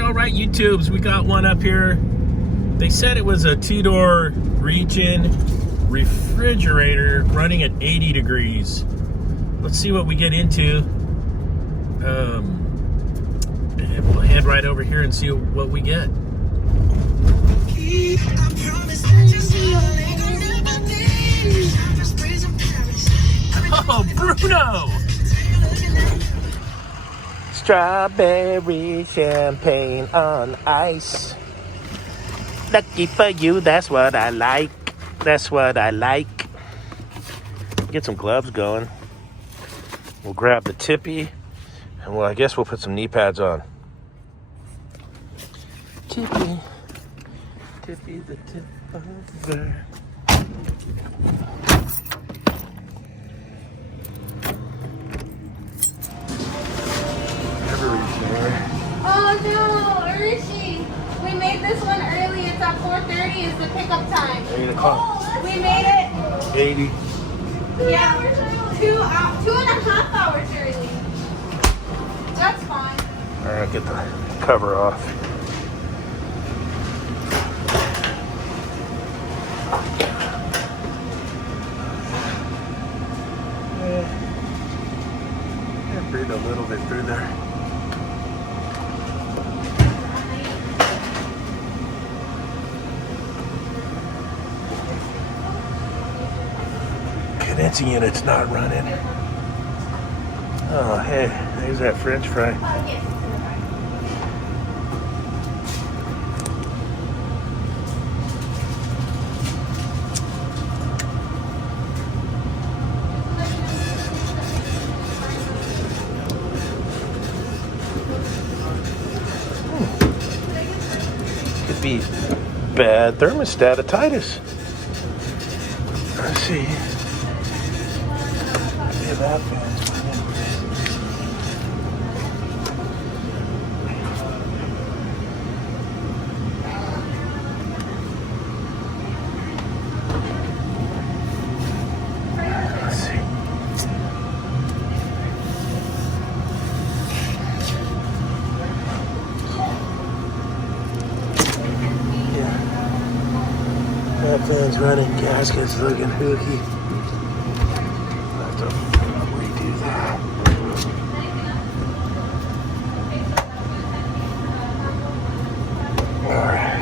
all right, YouTubes. We got one up here. They said it was a two-door region refrigerator running at 80 degrees. Let's see what we get into. And we'll head right over here and see what we get. Oh, Bruno! Strawberry champagne on ice. Lucky for you, that's what I like. That's what I like. Get some gloves going. We'll grab the tippy, and well, I guess we'll put some knee pads on. Tippy, tippy the tip over. Beverage Air. Oh no, Rishi. We made this one early. It's at 4:30 is the pickup time. 8 o'clock. We made it. 80. Yeah, 2.5 hours early. That's fine. All right, get the cover off. Yeah, breathe a little bit through there. Condensing unit's not running. Oh, hey, there's that French fry. Yes. Could be bad thermostatitis. Let's see. Yeah, that fan's running. Let's see. Yeah. That fan's running. Gasket's looking hooky. Have to redo that. All right.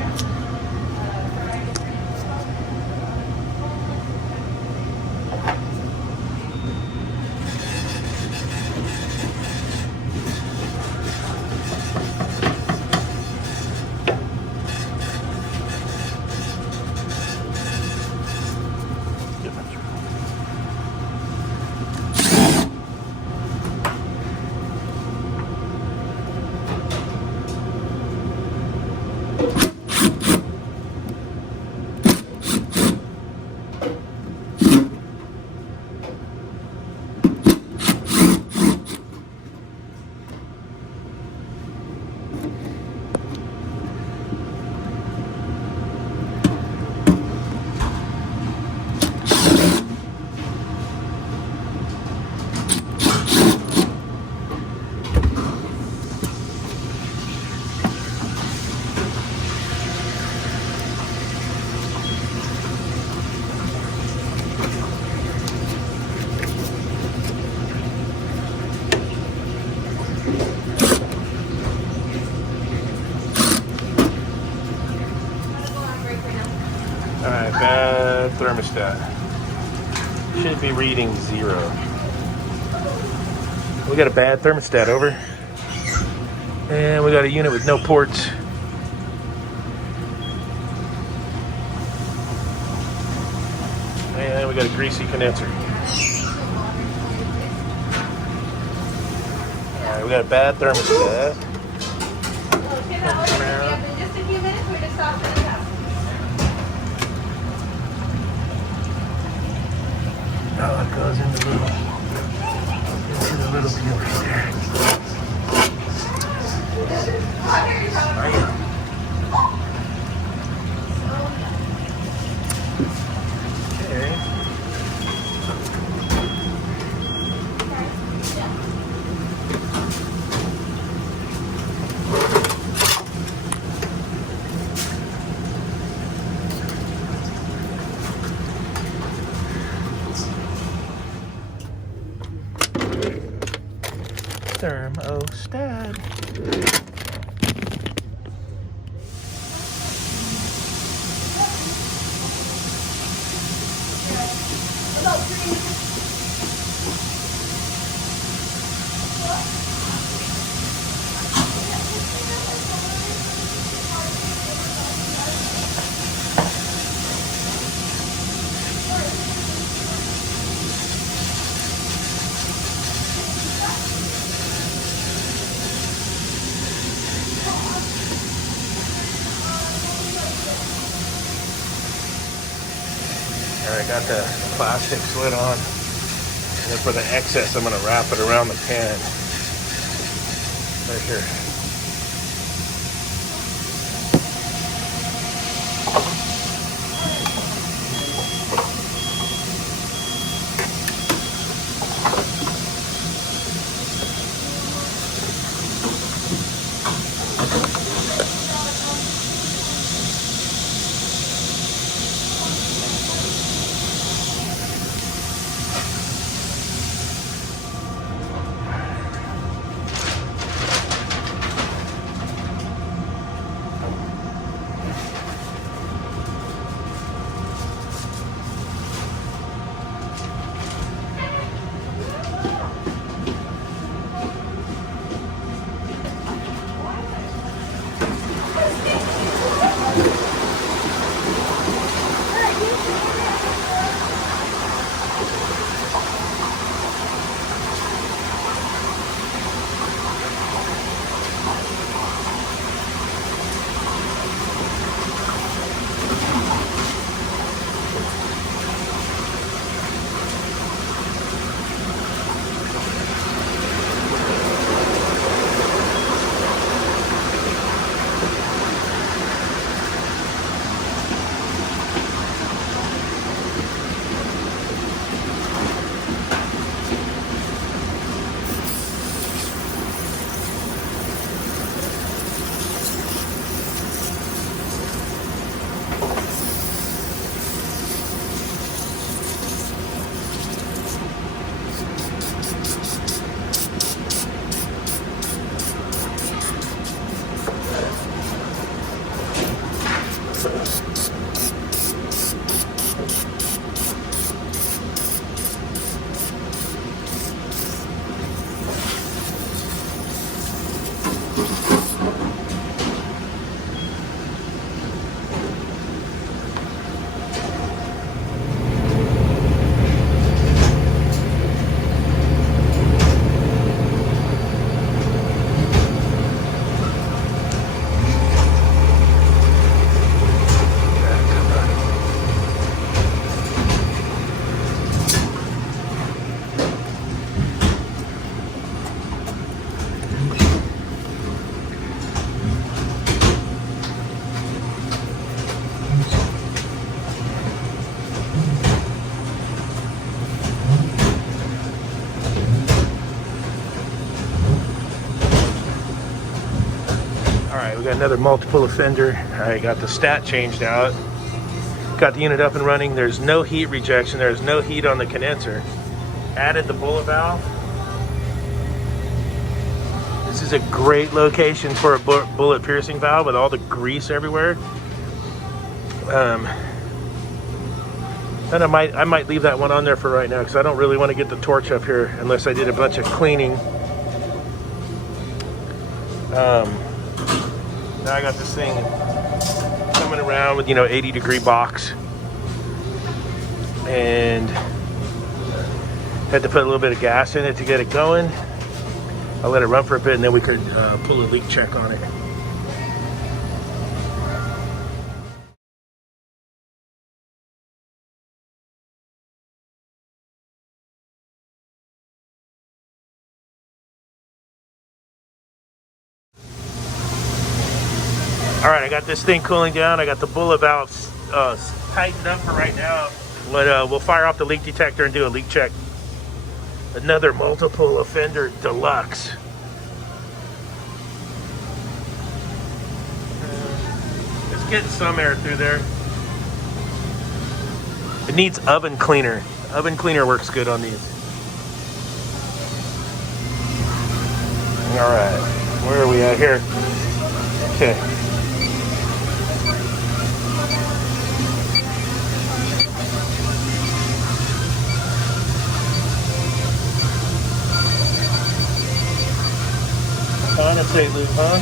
All right, bad thermostat. Should be reading 0. We got a bad thermostat, over. And we got a unit with no ports. And we got a greasy condenser. All right, we got a bad thermostat. Okay, that order will be up in just a few minutes. We're just off in the house. Oh, it goes into the little deal right there. Okay. Alright, got the plastic lid on. And then for the excess, I'm going to wrap it around the pan. Right here. Alright, we got another multiple offender. I got the stat changed out. Got the unit up and running. There's no heat rejection. There's no heat on the condenser. Added the bullet valve. This is a great location for a bullet piercing valve with all the grease everywhere. And I might leave that one on there for right now because I don't really want to get the torch up here unless I did a bunch of cleaning. Now I got this thing coming around with, 80-degree box, and had to put a little bit of gas in it to get it going. I'll let it run for a bit and then we could pull a leak check on it. All right, I got this thing cooling down. I got the bullet valves tightened up for right now. But we'll fire off the leak detector and do a leak check. Another multiple offender deluxe. It's getting some air through there. It needs oven cleaner. Oven cleaner works good on these. All right, where are we at here? Okay. Condensate loop, huh?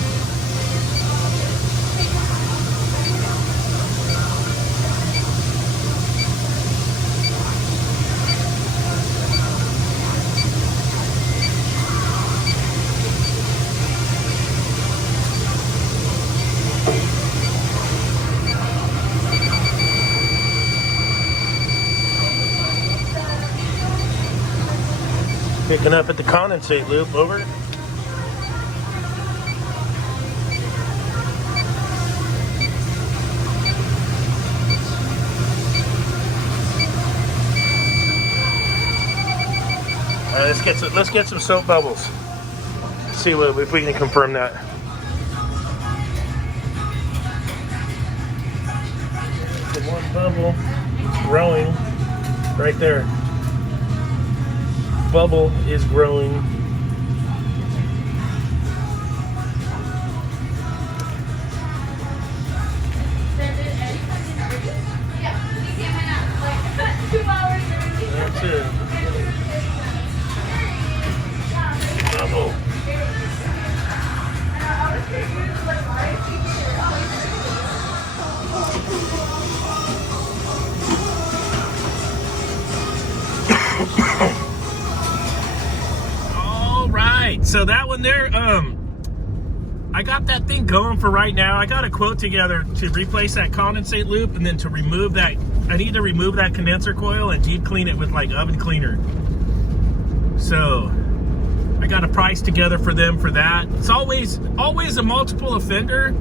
Picking up at the condensate loop, over. All right, let's get some soap bubbles. See if we can confirm that. The one bubble growing right there. Bubble is growing. That's it. Bubble. All right, so that one there, I got that thing going for right now. I got a quote together to replace that condensate loop, and then to remove that, I need to remove that condenser coil and deep clean it with like oven cleaner. So I got a price together for them for that. It's always a multiple offender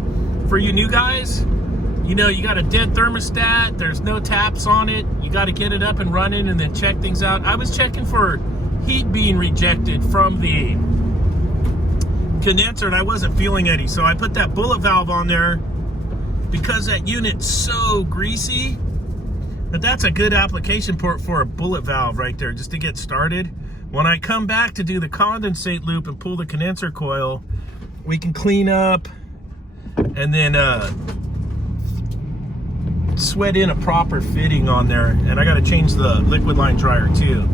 for you new guys. You know, you got a dead thermostat, there's no taps on it, you got to get it up and running and then check things out. I was checking for heat being rejected from the condenser and I wasn't feeling any, so I put that bullet valve on there because that unit's so greasy. But that's a good application port for a bullet valve right there, just to get started. When I come back to do the condensate loop and pull the condenser coil, we can clean up and then sweat in a proper fitting on there. And I got to change the liquid line dryer too.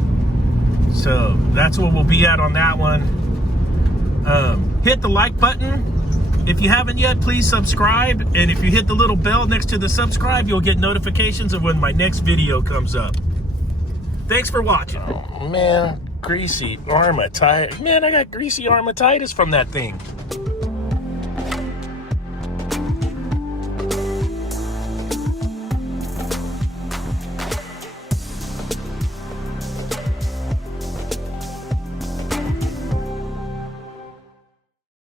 So that's what we'll be at on that one. Hit the like button. If you haven't yet, please subscribe. And if you hit the little bell next to the subscribe, you'll get notifications of when my next video comes up. Thanks for watching. Oh man, greasy armatitis. Man, I got greasy armatitis from that thing.